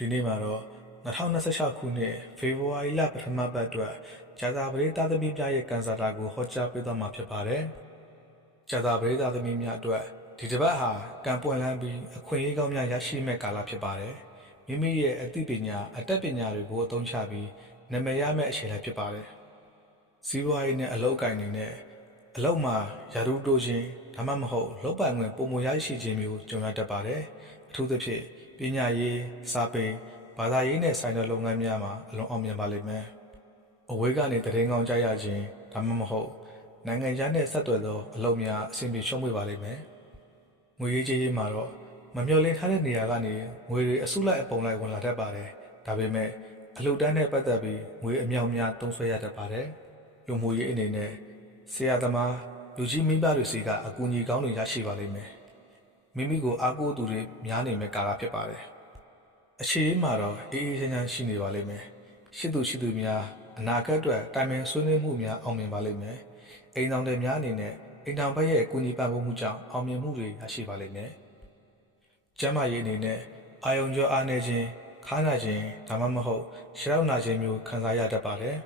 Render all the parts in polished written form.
ဒီနေ့မှာတော့2026ခုနှစ်ဖေဖော်ဝါရီလပထမပတ်အတွက်ဂျာသာပရိသတ်သမီးများရဲ့ကန်ဆာတာကိုဟောကြားပေးသွားမှာဖြစ်ပါတယ်။ဂျာသာပရိသတ်သမီးများအတွက်ဒီတစ်ပတ်ဟာကံပွင့်လန်းပြီးအခွင့်အရေးကောင်းများရရှိမဲ့ကာလဖြစ်ပါတယ်။မိမိရဲ့အသိပညာအတတ်ပညာတွေကိုအသုံးချပြီးနာမည်ရမယ့်အချိန်လည်းဖြစ်ပါတယ်။စီးပွားရေးနဲ့အလုပ်အကိုင်တွေနဲ့အလုပ်မှာယာရုတိုးခြင်းဒါမှမဟုတ်လုပ်ပိုင်ခွင့်ပုံမရရှိခြင်းမျိုးကြုံရတတ်ပါတယ်။အထူးသဖြင့်ပညာရေးစာပေဘာသာရေးနဲ့ဆိုင်တဲ့လုပ်ငန်းများမှာအလွန်အောင်မြင်ပါလိမ့်မယ်။အဝေးကနေတရင်ကောင်းကြရခြင်းဒါမှမဟုတ်နိုင်ငံခြားနဲ့ဆက်သွယ်သောအလုပ်များအဆင်ပြေရှုံးပွေပါလိမ့်မယ်။ငွေရေးကြေးရေးမှာတော့မမျှော်လင့်ထားတဲ့နေရာကနေငွေတွေအစုလိုက်အပုံလိုက်ဝင်လာတတ်ပါတယ်။ဒါပေမဲ့အလုပ်တန်းနဲ့ပတ်သက်ပြီးငွေအမြောက်များသုံးစွဲရတတ်ပါတယ်။လူမှုရေးအနေနဲ့ဆရာသမားလူကြီးမိဘတွေစီကအကူအညီကောင်းတွေရရှိပါလိမ့်မယ်။မိမိကိုအားကိုးသူတွေများနေမဲ့ကာလဖြစ်ပါတယ်။အခြေအေးမှာတော့အေးအေးချမ်းချမ်းရှိနေပါလိမ့်မယ်။ရှိသူများအနာဂတ်အတွက်တိုင်ပင်ဆွေးနွေးမှုများအောင်မြင်ပါလိမ့်မယ်။အိမ်ဆောင်တွေများအနေနဲ့အိမ်ထောင်ဘက်ရဲ့အကူအညီပံ့ပိုးမှုကြောင့်အောင်မြင်မှုတွေရရှိပါလိမ့်မယ်။ကျန်းမာရေးအနေနဲ့အာယုံကြောအားနည်းခြင်းခါးနာခြင်းဒါမှမဟုတ်ရှောက်နာခြင်းမျိုးခံစားရတတ်ပါတယ်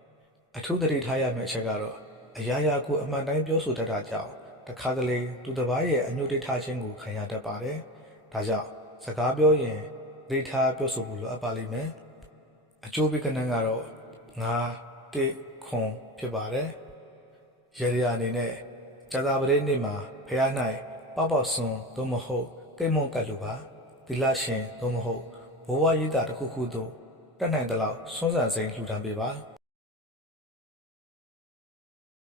။အထူးသတိထားရမယ့်အချက်ကတော့အရာရာကိုအမှန်တိုင်းပြောဆိုတတ်တာကြောင့်တခါတလေသူတစ်ပါးရဲ့အညှို့တိတ်ထားခြင်းကိုခံရတတ်ပါတယ်။ဒါကြောင့်စကားပြောရင်သတိထားပြောဆိုဖို့လိုအပ်ပါလိမ့်မယ်။အကျိုးပေးကဏ္ဍကတော့9 1 ခွန်ဖြစ်ပါတယ်။ရေရာအနေနဲ့ဂျာသာပရိနေ့မှာဖះ၌ပေါက်စွန်သို့မဟုတ်ကိတ်မွန်ကတ်လိုပါသီလရှင်သို့မဟုတ်ဘိုးဘွားရေးတာတစ်ခုခုသို့တက်နိုင်သလောက်စွန့်စားစိမ်လှူဒါန်းပေးပါ။